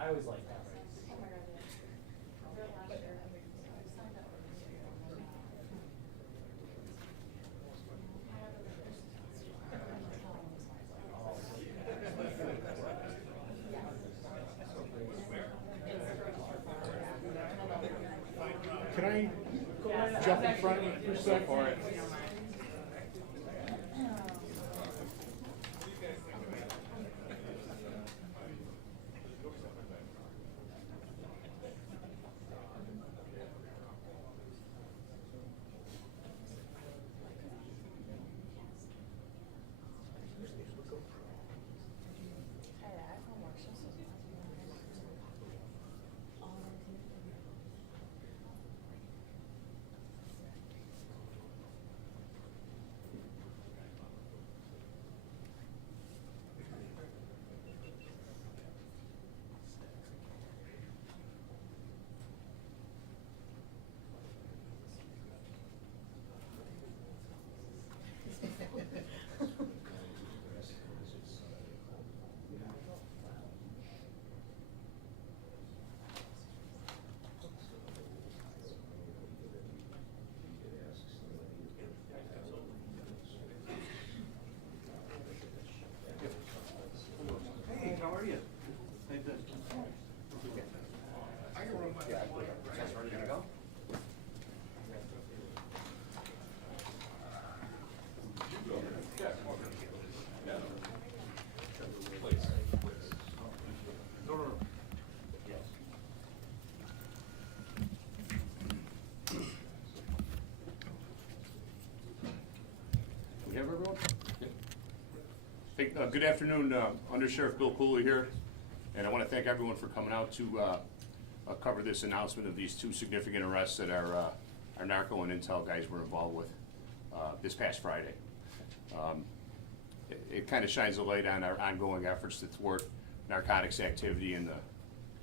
I always like that. Can I jump in front for a sec? For it. Hey, how are you? Hey, good. Guys ready to go? We have everyone? Hey, good afternoon, Under Sheriff Bill Cooley here, and I want to thank everyone for coming out to cover this announcement of these two significant arrests that our narco and intel guys were involved with this past Friday. It kind of shines a light on our ongoing efforts to thwart narcotics activity and the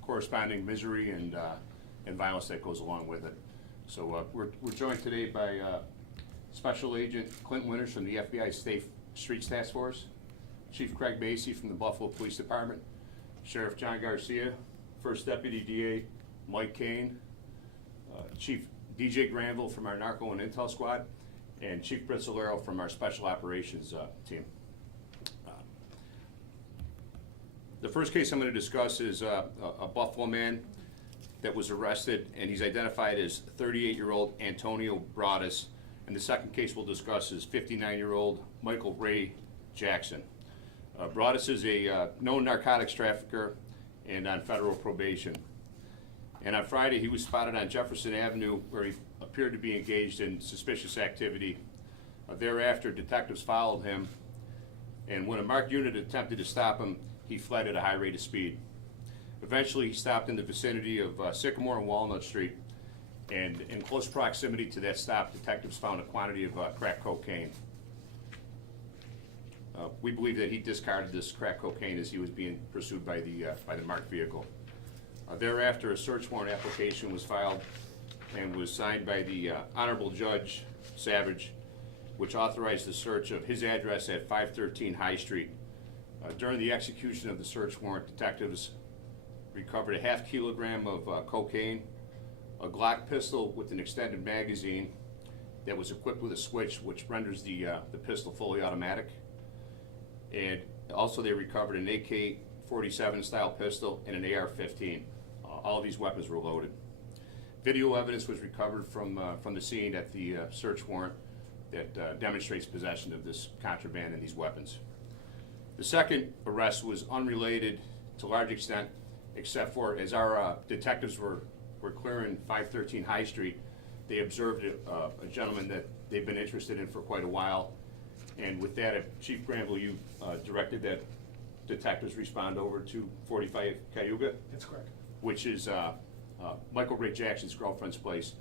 corresponding misery and violence that goes along with it. So we're joined today by Special Agent Clint Winters from the FBI State Streets Task Force, Chief Craig Macy from the Buffalo Police Department, Sheriff John Garcia, First Deputy DA Mike Kane, Chief DJ Granville from our Narco and Intel Squad, and Chief Brizzolero from our Special Operations team. The first case I'm going to discuss is a Buffalo man that was arrested, and he's identified as 38-year-old Antonio Brus. And the second case we'll discuss is 59-year-old Michael Ray Jackson. Brus is a known narcotics trafficker and on federal probation. And on Friday, he was spotted on Jefferson Avenue where he appeared to be engaged in suspicious activity. Thereafter, detectives followed him, and when a marked unit attempted to stop him, he fled at a high rate of speed. Eventually, he stopped in the vicinity of Sycamore and Walnut Street, and in close proximity to that stop, detectives found a quantity of crack cocaine. We believe that he discarded this crack cocaine as he was being pursued by the marked vehicle. Thereafter, a search warrant application was filed and was signed by the Honorable Judge Savage, which authorized the search of his address at 513 High Street. During the execution of the search warrant, detectives recovered a half kilogram of cocaine, a Glock pistol with an extended magazine that was equipped with a switch which renders the pistol fully automatic. And also they recovered an AK-47 style pistol and an AR-15. All of these weapons were loaded. Video evidence was recovered from the scene at the search warrant that demonstrates possession of this contraband and these weapons. The second arrest was unrelated to a large extent, except for as our detectives were clearing 513 High Street, they observed a gentleman that they've been interested in for quite a while. And with that, Chief Granville, you directed that detectives respond over to 45 Cayuga? That's correct. Which is Michael Ray Jackson's girlfriend's place.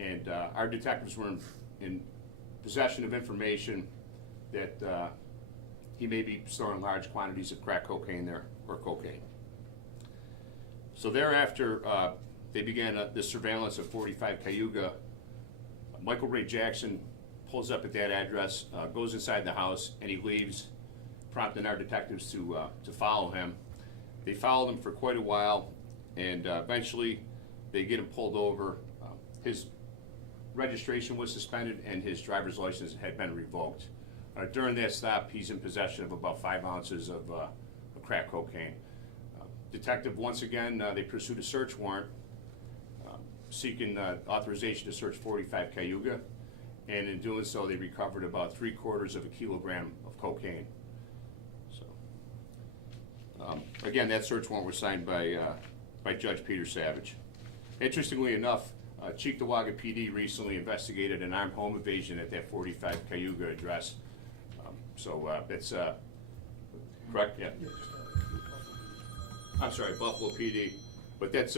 And our detectives were in possession of information that he may be storing large quantities of crack cocaine there, or cocaine. So thereafter, they began the surveillance of 45 Cayuga. Michael Ray Jackson pulls up at that address, goes inside the house, and he leaves, prompting our detectives to follow him. They followed him for quite a while, and eventually they get him pulled over. His registration was suspended and his driver's license had been revoked. During that stop, he's in possession of about 5 ounces of crack cocaine. Detective, once again, they pursued a search warrant seeking authorization to search 45 Cayuga, and in doing so, they recovered about 3/4 of a kilogram of cocaine. So, again, that search warrant was signed by Judge Peter Savage. Interestingly enough, Cheektowaga PD recently investigated an armed home invasion at that 45 Cayuga address. It's correct, yeah. I'm sorry, Buffalo PD, but that's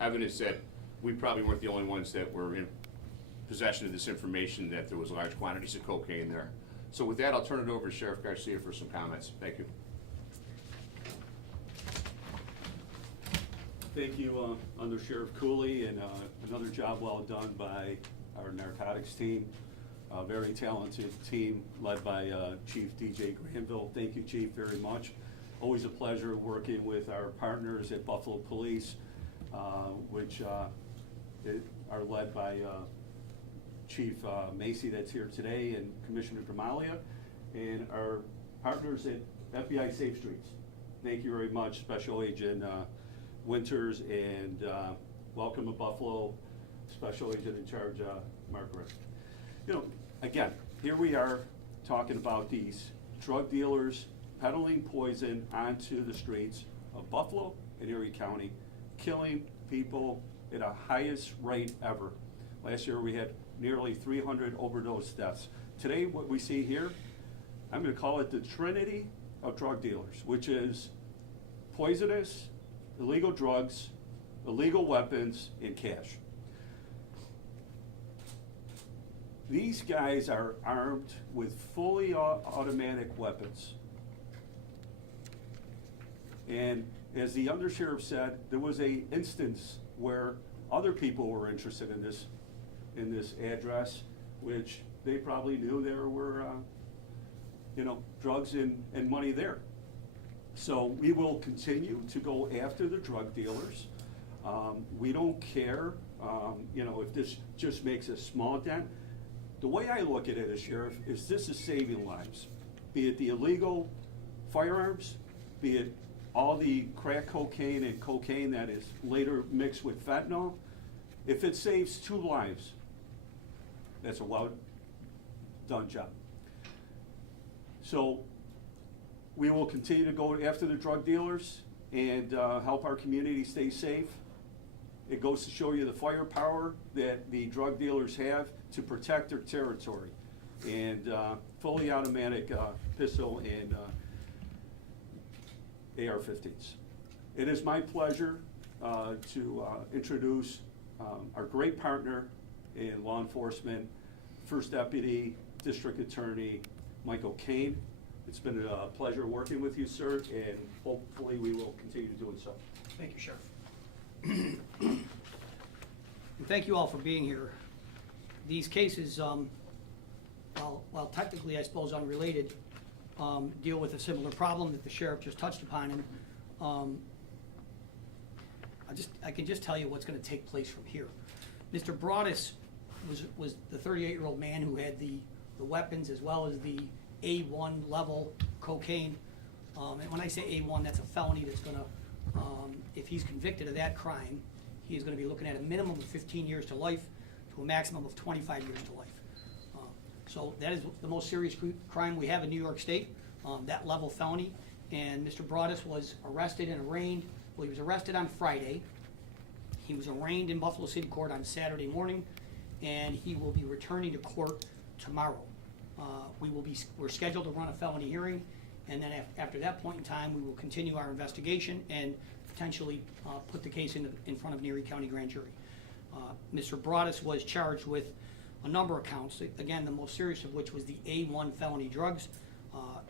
evidence that we probably weren't the only ones that were in possession of this information, that there was large quantities of cocaine there. So with that, I'll turn it over to Sheriff Garcia for some comments. Thank you. Thank you, Under Sheriff Cooley, and another job well done by our narcotics team. A very talented team led by Chief DJ Granville. Thank you, Chief, very much. Always a pleasure working with our partners at Buffalo Police, which are led by Chief Macy, that's here today, and Commissioner Gramalia, and our partners at FBI Safe Streets. Thank you very much, Special Agent Winters, and welcome to Buffalo, Special Agent in charge, Margaret. Again, here we are talking about these drug dealers peddling poison onto the streets of Buffalo and Erie County, killing people at a highest rate ever. Last year we had nearly 300 overdose deaths. Today what we see here, I'm going to call it the trinity of drug dealers, which is poisonous, illegal drugs, illegal weapons, and cash. These guys are armed with fully automatic weapons. And as the undersheriff said, there was a instance where other people were interested in this address, which they probably knew there were drugs and money there. So we will continue to go after the drug dealers. We don't care, if this just makes a small dent. The way I look at it as sheriff is this is saving lives, be it the illegal firearms, be it all the crack cocaine and cocaine that is later mixed with fentanyl. If it saves 2 lives, that's a well done job. So we will continue to go after the drug dealers and help our community stay safe. It goes to show you the firepower that the drug dealers have to protect their territory. And fully automatic pistol and AR-15s. It is my pleasure to introduce our great partner in law enforcement, First Deputy District Attorney Michael Kane. It's been a pleasure working with you, sir, and hopefully we will continue doing so. Thank you, Sheriff. And thank you all for being here. These cases, while technically I suppose unrelated, deal with a similar problem that the sheriff just touched upon, and I can just tell you what's going to take place from here. Mr. Brus was the 38-year-old man who had the weapons as well as the A1 level cocaine. And when I say A1, that's a felony that's going to, if he's convicted of that crime, he is going to be looking at a minimum of 15 years to life to a maximum of 25 years to life. So that is the most serious crime we have in New York State, that level felony. And Mr. Brus was arrested and arraigned. Well, he was arrested on Friday. He was arraigned in Buffalo City Court on Saturday morning, and he will be returning to court tomorrow. We're scheduled to run a felony hearing, and then after that point in time, we will continue our investigation and potentially put the case in front of Erie County Grand Jury. Mr. Brus was charged with a number of counts, again, the most serious of which was the A1 felony drugs.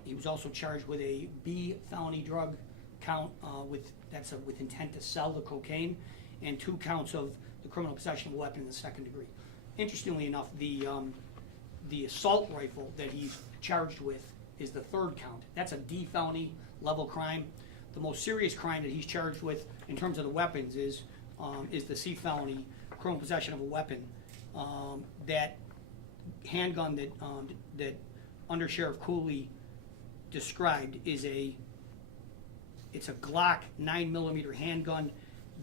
He was also charged with a B felony drug count with intent to sell the cocaine, and 2 counts of the criminal possession of a weapon in the 2nd degree. Interestingly enough, the assault rifle that he's charged with is the 3rd count. That's a D felony level crime. the most serious crime that he's charged with in terms of the weapons is the C felony, criminal possession of a weapon. That handgun that Under Sheriff Cooley described it's a Glock 9mm handgun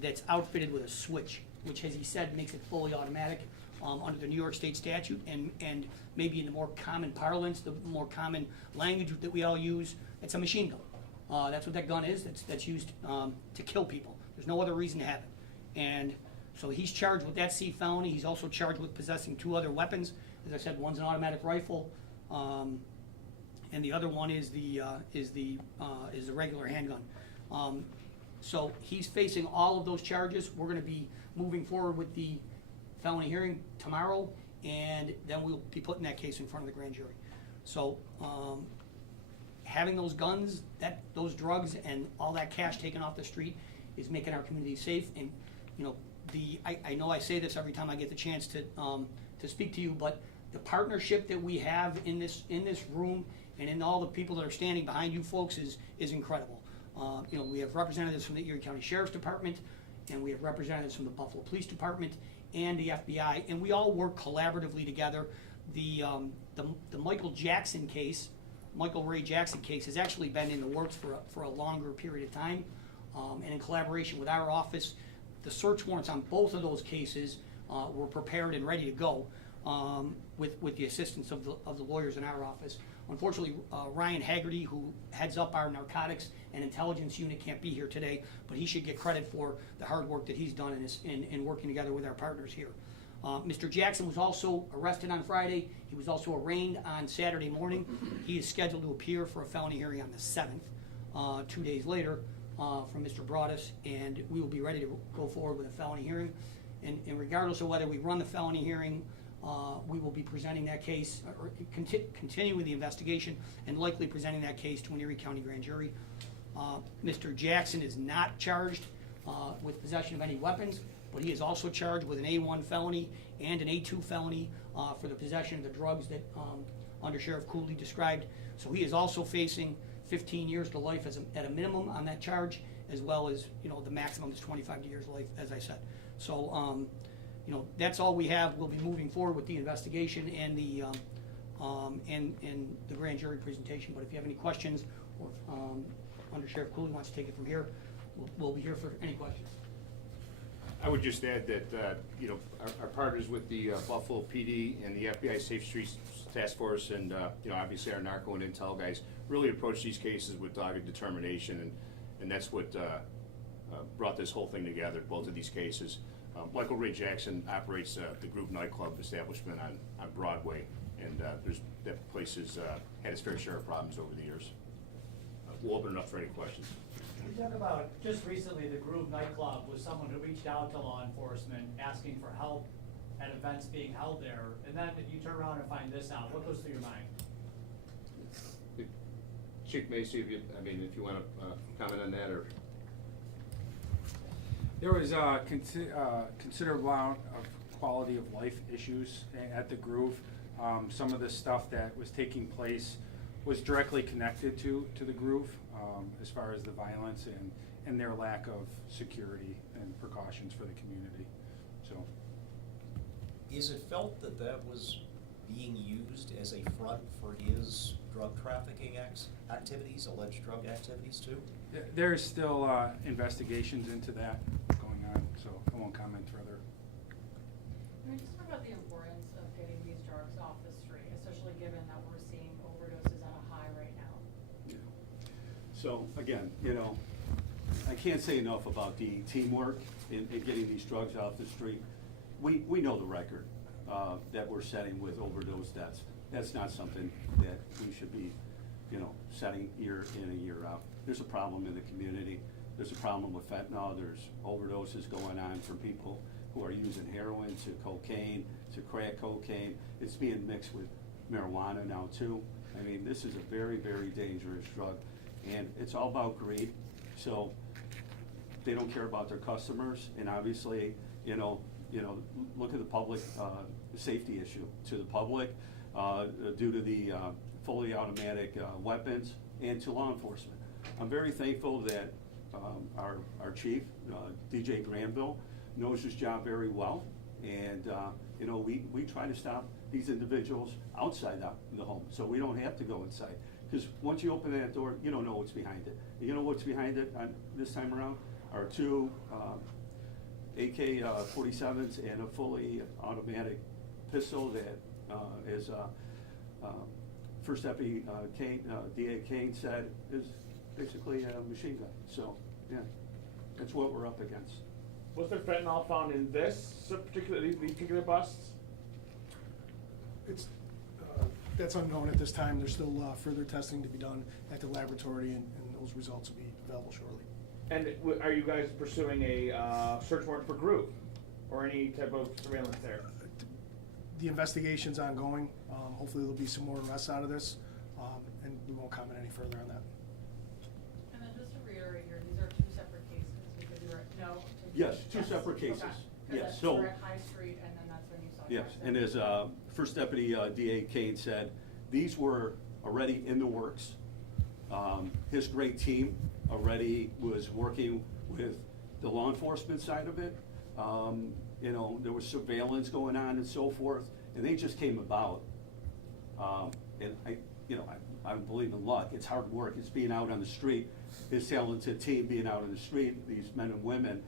that's outfitted with a switch, which, as he said, makes it fully automatic under the New York State statute, and maybe in the more common parlance, the more common language that we all use, it's a machine gun. That's what that gun is. That's used to kill people. There's no other reason to have it. And so he's charged with that C felony. He's also charged with possessing 2 other weapons. As I said, one's an automatic rifle, and the other one is the regular handgun. So he's facing all of those charges. We're going to be moving forward with the felony hearing tomorrow, and then we'll be putting that case in front of the grand jury. So having those guns, those drugs, and all that cash taken off the street is making our community safe. And you know, I know I say this every time I get the chance to speak to you, but the partnership that we have in this room and in all the people that are standing behind you folks is incredible. You know, we have representatives from the Erie County Sheriff's Department, and we have representatives from the Buffalo Police Department and the FBI, and we all work collaboratively together. The Michael Ray Jackson case has actually been in the works for a longer period of time, and in collaboration with our office, the search warrants on both of those cases were prepared and ready to go with the assistance of the lawyers in our office. Unfortunately, Ryan Haggerty, who heads up our narcotics and intelligence unit, can't be here today, but he should get credit for the hard work that he's done in working together with our partners here. Mr. Jackson was also arrested on Friday. He was also arraigned on Saturday morning. He is scheduled to appear for a felony hearing on the 7th, 2 days later, from Mr. Brus, and we will be ready to go forward with a felony hearing. And regardless of whether we run the felony hearing, we will be presenting that case, or continuing the investigation, and likely presenting that case to an Erie County grand jury. Mr. Jackson is not charged with possession of any weapons, but he is also charged with an A1 felony and an A2 felony for the possession of the drugs that Under Sheriff Cooley described. So he is also facing 15 years to life at a minimum on that charge, as well as, you know, the maximum is 25 years to life, as I said. So, you know, that's all we have. We'll be moving forward with the investigation and the grand jury presentation. But if you have any questions, or if Under Sheriff Cooley wants to take it from here, we'll be here for any questions. I would just add that, you know, our partners with the Buffalo PD and the FBI Safe Streets Task Force, and, you know, obviously our narco and intel guys really approach these cases with dogged determination, and that's what brought this whole thing together, both of these cases. Michael Ray Jackson operates the Group nightclub establishment on Broadway, and that place has had its fair share of problems over the years. We'll open it up for any questions. You talk about, just recently, the Groove nightclub was someone who reached out to law enforcement asking for help at events being held there, and then you turn around and find this out. What goes through your mind? Chief Macy, if you want to comment on that, or? There was a considerable amount of quality of life issues at the Groove. Some of the stuff that was taking place was directly connected to the Groove, as far as the violence and their lack of security and precautions for the community. So, is it felt that that was being used as a front for his drug trafficking activities, alleged drug activities too? there's still investigations into that going on, so I won't comment further. Can we just talk about the importance of getting these drugs off the street, especially given that we're seeing overdoses at a high right now? Yeah. So again, you know, I can't say enough about the teamwork in getting these drugs off the street. We know the record that we're setting with overdose deaths. That's not something that we should be, you know, setting year in and year out. There's a problem in the community. There's a problem with fentanyl. There's overdoses going on from people who are using heroin to cocaine to crack cocaine. It's being mixed with marijuana now too. I mean, this is a very, very dangerous drug, and it's all about greed. So they don't care about their customers, and obviously, you know, look at the public safety issue to the public due to the fully automatic weapons and to law enforcement. I'm very thankful that our chief, DJ Granville, knows his job very well. And, you know, we try to stop these individuals outside the home, so we don't have to go inside. Because once you open that door, you don't know what's behind it. You know what's behind it this time around are two AK-47s and a fully automatic pistol that, as First Deputy DA Kane said, is basically a machine gun. So, yeah, that's what we're up against. Was there fentanyl found in this these particular busts? It's, that's unknown at this time. There's still further testing to be done at the laboratory, and those results will be available shortly. And are you guys pursuing a search warrant for group or any type of surveillance there? The investigation's ongoing. Hopefully there'll be some more arrests out of this, and we won't comment any further on that. And then just to reiterate here, these are two separate cases, because you were, no? Yes, two separate cases. Okay. 'Cause Yes, that's- so- you were at High Street, and then that's when you saw. Yes, Garcia. and as First Deputy DA Kane said, these were already in the works. His great team already was working with the law enforcement side of it. You know, there was surveillance going on and so forth, and they just came about. And I believe in luck. It's hard work. It's being out on the street. His talented team being out on the street, these men and women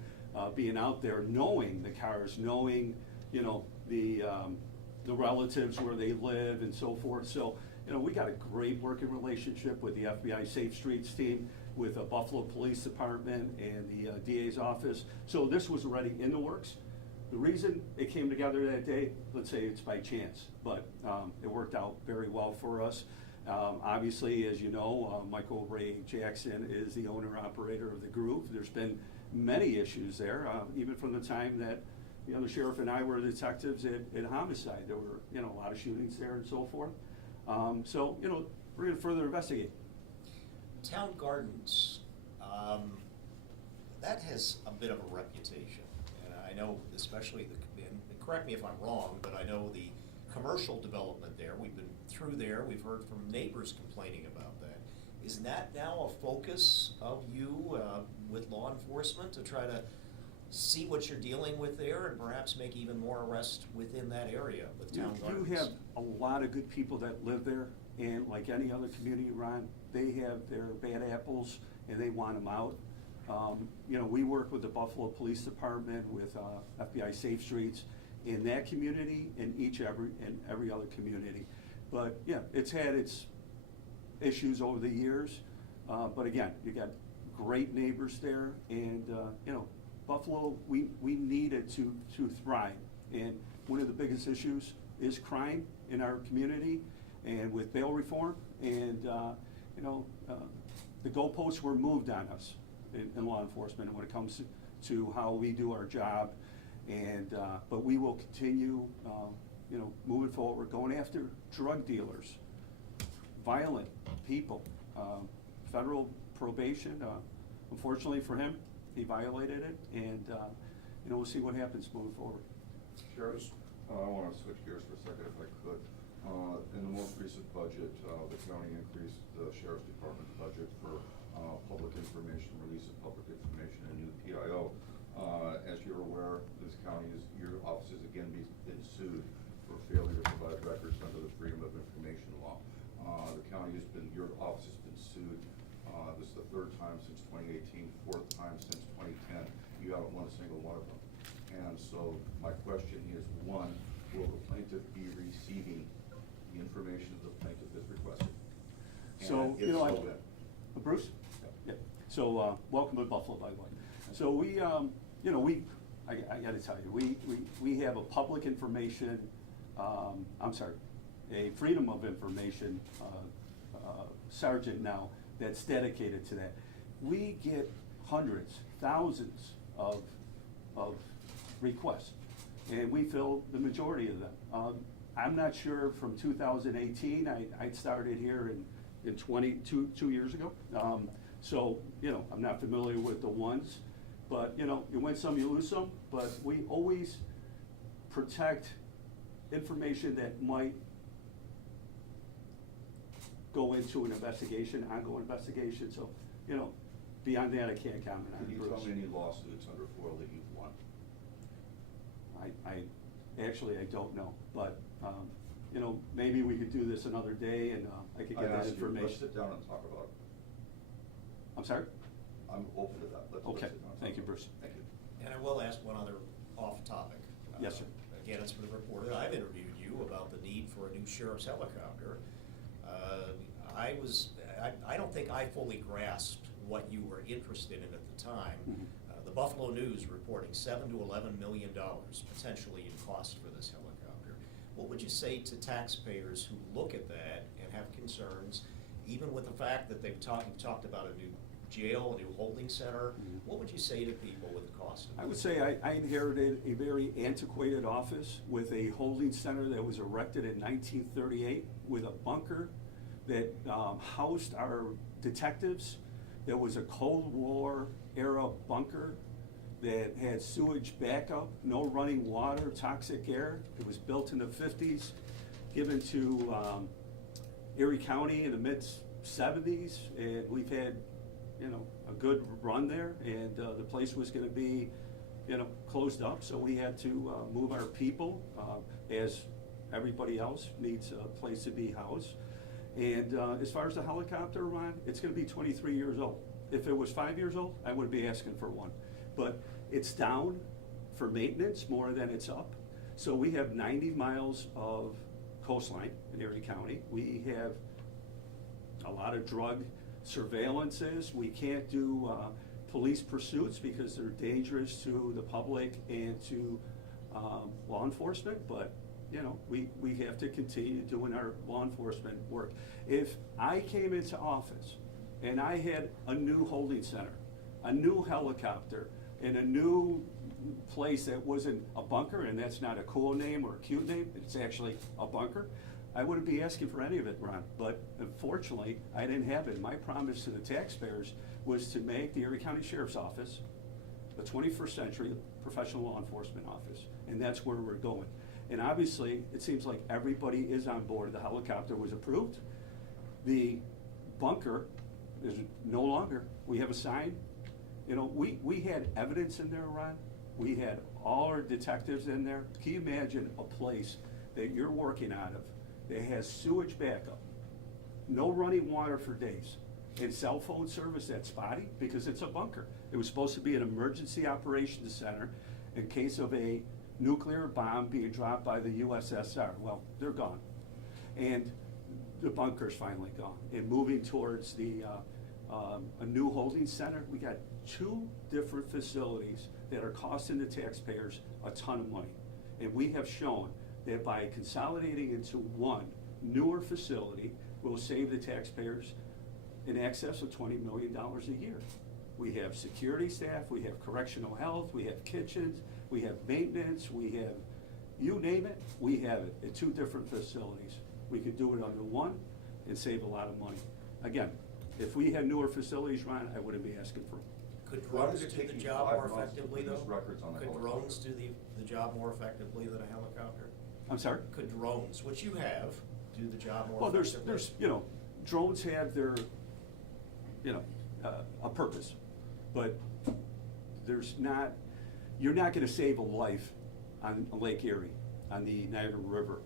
being out there, knowing the cars, knowing, you know, the relatives where they live and so forth. So, you know, we got a great working relationship with the FBI Safe Streets team, with the Buffalo Police Department and the DA's office. So this was already in the works. The reason it came together that day, let's say it's by chance, but it worked out very well for us. Obviously, as you know, Michael Ray Jackson is the owner-operator of the group. There's been many issues there, even from the time that, you know, the sheriff and I were detectives at homicide. There were, you know, a lot of shootings there and so forth. So, you know, we're gonna further investigate. Town Gardens, that has a bit of a reputation. And I know especially and correct me if I'm wrong, but I know the commercial development there, we've been through there, we've heard from neighbors complaining about that. Is that now a focus of you with law enforcement to try to see what you're dealing with there and perhaps make even more arrests within that area with Town Gardens? You have a lot of good people that live there, and like any other community, Ron, they have their bad apples and they want them out. You know, we work with the Buffalo Police Department, with FBI Safe Streets in that community and every other community. But yeah, it's had its issues over the years. But again, you got great neighbors there, and you know, Buffalo, we need it to thrive. And one of the biggest issues is crime in our community, and with bail reform, and you know, the goalposts were moved on us in law enforcement when it comes to how we do our job. And but we will continue, you know, moving forward, going after drug dealers, violent people. Federal probation, unfortunately for him, he violated it, and you know, we'll see what happens moving forward. Sheriff, I want to switch gears for a second if I could. In the most recent budget, the county increased the sheriff's department budget for public information, release of public information, and new PIO. As you're aware, this county your office has again been sued for failure to provide records under the Freedom of Information Law. Your office has been sued. This is the third time since 2018, fourth time since 2010. You haven't won a single one of them. And so my question is, one, will the plaintiff be receiving the information the plaintiff has requested? So, And you know, if so, when? Bruce? Yeah. So, welcome to Buffalo, by the way. So we, you know, I gotta tell you, we have a public information, a Freedom of Information sergeant now that's dedicated to that. We get hundreds, thousands of requests, and we fill the majority of them. I'm not sure, from 2018, I started here in 2 years ago. So, you know, I'm not familiar with the ones, but, you know, you win some, you lose some, but we always protect information that might go into an investigation, ongoing investigation. So you know, beyond that, I can't comment on Can you Bruce. tell me any lawsuits under FOIL that you've won? Actually, I don't know, but, you know, maybe we could do this another day and I could get that Let's information. sit down and talk about it. I'm sorry? I'm open to that. Let's Okay, sit down and thank talk you, about it. Bruce. Thank you. And I will ask one other off-topic. Yes, sir. Again, it's for the reporter. I've interviewed you about the need for a new sheriff's helicopter. I don't think I fully grasped what you were interested in at the time. Mhm. The Buffalo News reporting $7 to $11 million potentially in cost for this helicopter. What would you say to taxpayers who look at that and have concerns, even with the fact that they've talked about a new jail, a new holding center? Mhm. What would you say to people with the cost of I would this? say I inherited a very antiquated office with a holding center that was erected in 1938 with a bunker that housed our detectives. There was a Cold War era bunker that had sewage backup, no running water, toxic air. It was built in the 50s, given to Erie County in the mid-70s, and we've had, you know, a good run there, and the place was gonna be, you know, closed up, so we had to move our people, as everybody else needs a place to be housed. And as far as the helicopter, Ron, it's gonna be 23 years old. If it was 5 years old, I wouldn't be asking for one. But it's down for maintenance more than it's up. So we have 90 miles of coastline in Erie County. We have a lot of drug surveillances. We can't do police pursuits because they're dangerous to the public and to law enforcement, but you know, we have to continue doing our law enforcement work. If I came into office and I had a new holding center, a new helicopter, and a new place that wasn't a bunker, and that's not a cool name or a cute name, it's actually a bunker, I wouldn't be asking for any of it, Ron. But unfortunately, I didn't have it. My promise to the taxpayers was to make the Erie County Sheriff's Office the 21st century professional law enforcement office, and that's where we're going. And obviously, it seems like everybody is on board. The helicopter was approved. The bunker is no longer. We have a sign. You know, we had evidence in there, Ron. We had all our detectives in there. Can you imagine a place that you're working out of that has sewage backup, no running water for days, and cell phone service that's spotty because it's a bunker? It was supposed to be an emergency operations center in case of a nuclear bomb being dropped by the USSR. Well, they're gone. And the bunker's finally gone. And moving towards the a new holding center, we got 2 different facilities that are costing the taxpayers a ton of money. And we have shown that by consolidating into one newer facility, we'll save the taxpayers in excess of $20 million a year. We have security staff, we have correctional health, we have kitchens, we have maintenance, we have, you name it, we have it at 2 different facilities. We could do it under one and save a lot of money. Again, if we had newer facilities, Ron, I wouldn't be asking for them. Could Why drones did it do take the you job 5 more months to effectively, produce though? records on a Could helicopter? drones do the job more effectively than a helicopter? I'm sorry? Could drones, which you have, do the job more Well, effectively? there's, you know, drones have their, you know, a purpose, but there's not, you're not gonna save a life on Lake Erie, on the Niagara River,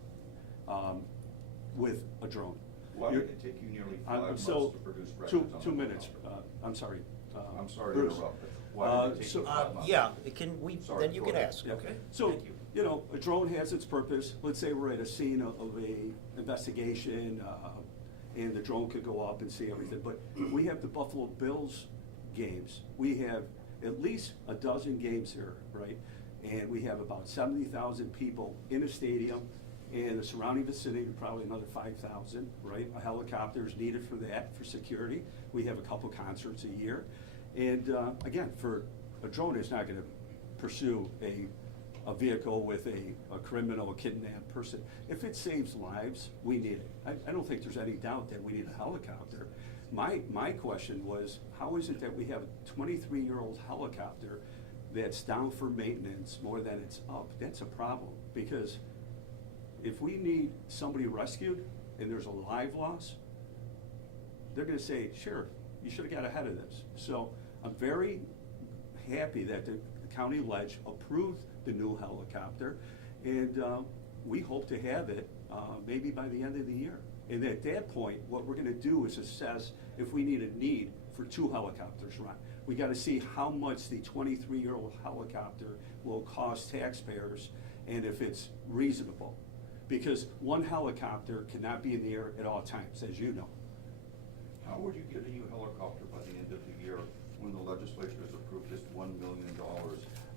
with a drone. Why You're- did it take you nearly I'm 5 months so- to produce records two- on a 2 minutes, helicopter? I'm sorry. I'm sorry to Bruce. interrupt, but why did it take so- you 5 months? Yeah, it can, Sorry, then you go can ahead. ask, Yeah. okay? So, Thank you. you know, a drone has its purpose. Let's say we're at a scene of a investigation, and the drone could go up and see everything. But we have the Buffalo Bills games. We have at least a dozen games here, right? And we have about 70,000 people in the stadium, and the surrounding vicinity, probably another 5,000, right? A helicopter is needed for that, for security. We have a couple concerts a year. And again, for a drone, it's not gonna pursue a vehicle with a criminal, a kidnapped person. If it saves lives, we need it. I don't think there's any doubt that we need a helicopter. My question was, how is it that we have a 23-year-old helicopter that's down for maintenance more than it's up? That's a problem, because if we need somebody rescued and there's a live loss, they're gonna say, sure, you should have got ahead of this. So I'm very happy that the county ledge approved the new helicopter, and we hope to have it maybe by the end of the year. And at that point, what we're gonna do is assess if we need a need for 2 helicopters run. We gotta see how much the 23-year-old helicopter will cost taxpayers and if it's reasonable. Because 1 helicopter cannot be in the air at all times, as you know. How would you get a new helicopter by the end of the year when the legislature has approved just $1 million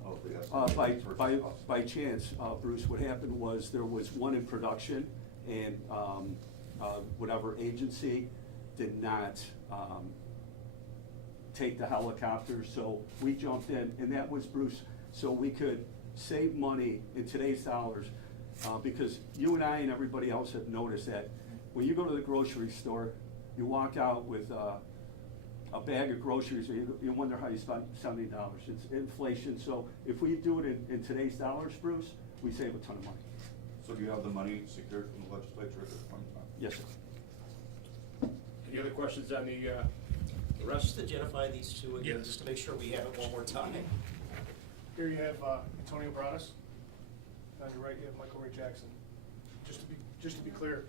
of the estimated purchase cost? By chance, Bruce, what happened was there was 1 in production, and whatever agency did not take the helicopter, so we jumped in, and that was, Bruce, so we could save money in today's dollars, because you and I and everybody else have noticed that when you go to the grocery store, you walk out with a bag of groceries, and you wonder how you spent $70. It's inflation, so if we do it in today's dollars, Bruce, we save a ton of money. So do you have the money secured from the legislature at this point in time? Yes, sir. Any other questions on the Can you just identify these two again, Yes. just to make sure we have it one more time? Here you have Antonio Brus. On your right, you have Michael Ray Jackson. Just to be clear,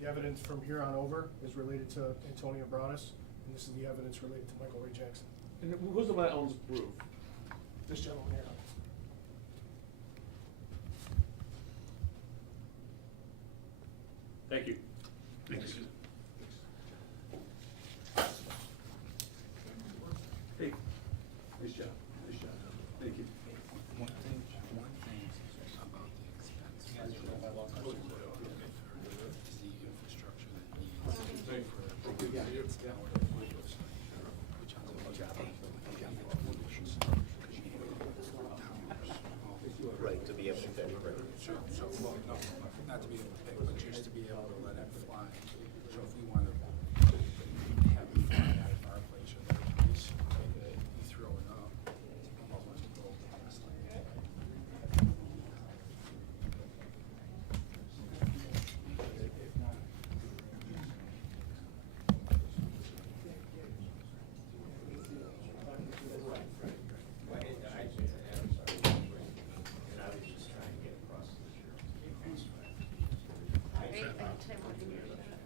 the evidence from here on over is related to Antonio Brus, and this is the evidence related to Michael Ray Jackson. And who's the one that owns Brus? This gentleman here. Thank you. Thanks. Hey, nice job, thank you. One thing about the expense is the infrastructure that needs Right, to be able to pay, right. So, well, no, not to be able to pay, but just to be able to let it fly. So if we want to have it fly out of our place or their place, you throw it up, it's almost a gold past like that.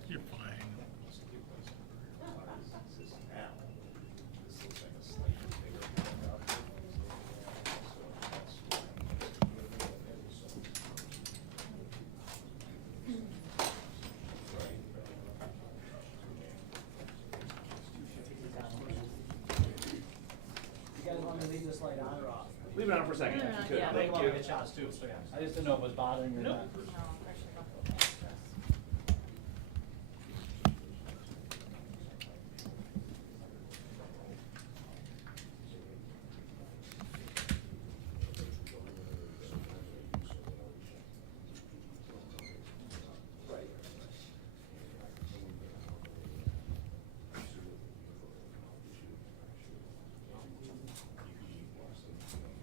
You're fine. You guys want me to leave this light on or off? Leave it on for a second. No, no, if you could. yeah. I think Thank I want you. to get shots too, so yeah. I just didn't know if it was bothering you or not. No.